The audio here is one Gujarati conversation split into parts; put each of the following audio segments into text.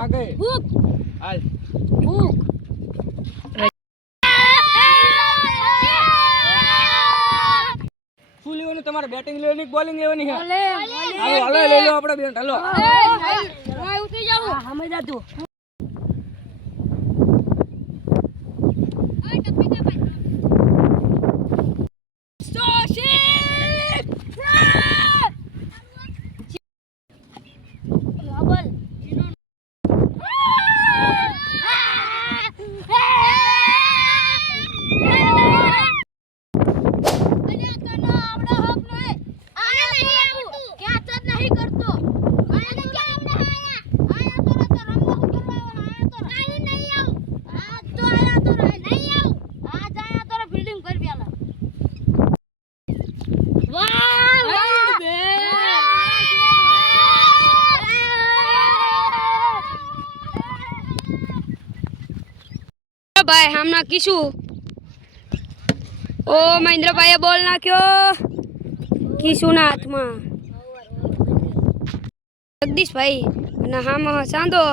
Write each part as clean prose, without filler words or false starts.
आगे हुक हाल हुक શું લેવાનું તમારે બેટિંગ લેવાની કે બોલિંગ લેવાની છે ઓલે હાલો હાલો લઈ લો આપણે બેટ હાલો ઓય ઉતરી જાવ હમે જા તું ઓય ટપી દે ભાઈ બોલ ભાઈ હમણાં કીશું ઓ મહેન્દ્રભાઈએ બોલ નાખ્યો કીશુના હાથમાં જગદીશભાઈ અને હામાં સાંધો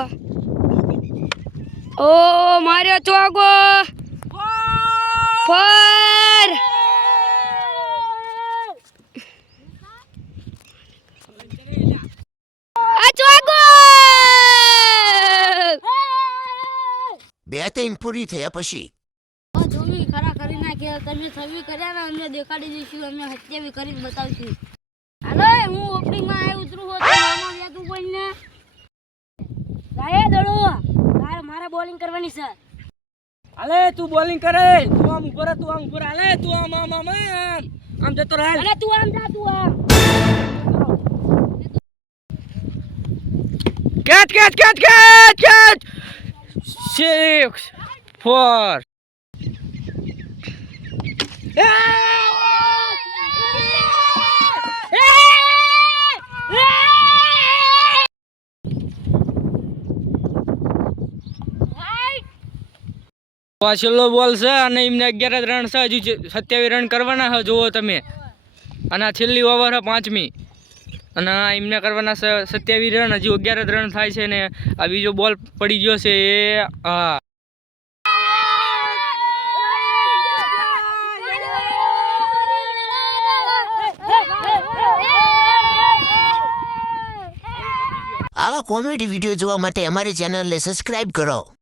ઓ માર્યો ચોગો ફર આ ચોગો બેટિંગ પૂરી થયા પછી જોવી ખરા કરી નાખ્યા તમે સવી કર્યા ને અમને દેખાડી દઈશું અમે હત્યા કરીને બતાવશું હાલો હું ઓપનિંગ માં આવી ઉતરું હોત મામા ગયા તું બોલને લાય દડો મારે બોલિંગ કરવાની છે હાલે તું બોલિંગ કરે તું આમ ઉપર તું આમ ઉપર હાલે તું આમ આમ આમ આમ જતો રહે અરે તું આમ જા તું આમ catch catch catch catch catch 6 4 છેલ્લો બોલ છે અને એમને 11 રન છે હજુ 27 રન કરવાના છે જુઓ તમે અને આ છેલ્લી ઓવર છે 5મી અને એમને કરવાના છે 27 રન હજુ 11 રન થાય છે ને આ બીજો બોલ પડી ગયો છે એ હા આવા કોમેડી વિડીયો જોવા માટે અમારી ચેનલને સબસ્ક્રાઇબ કરો.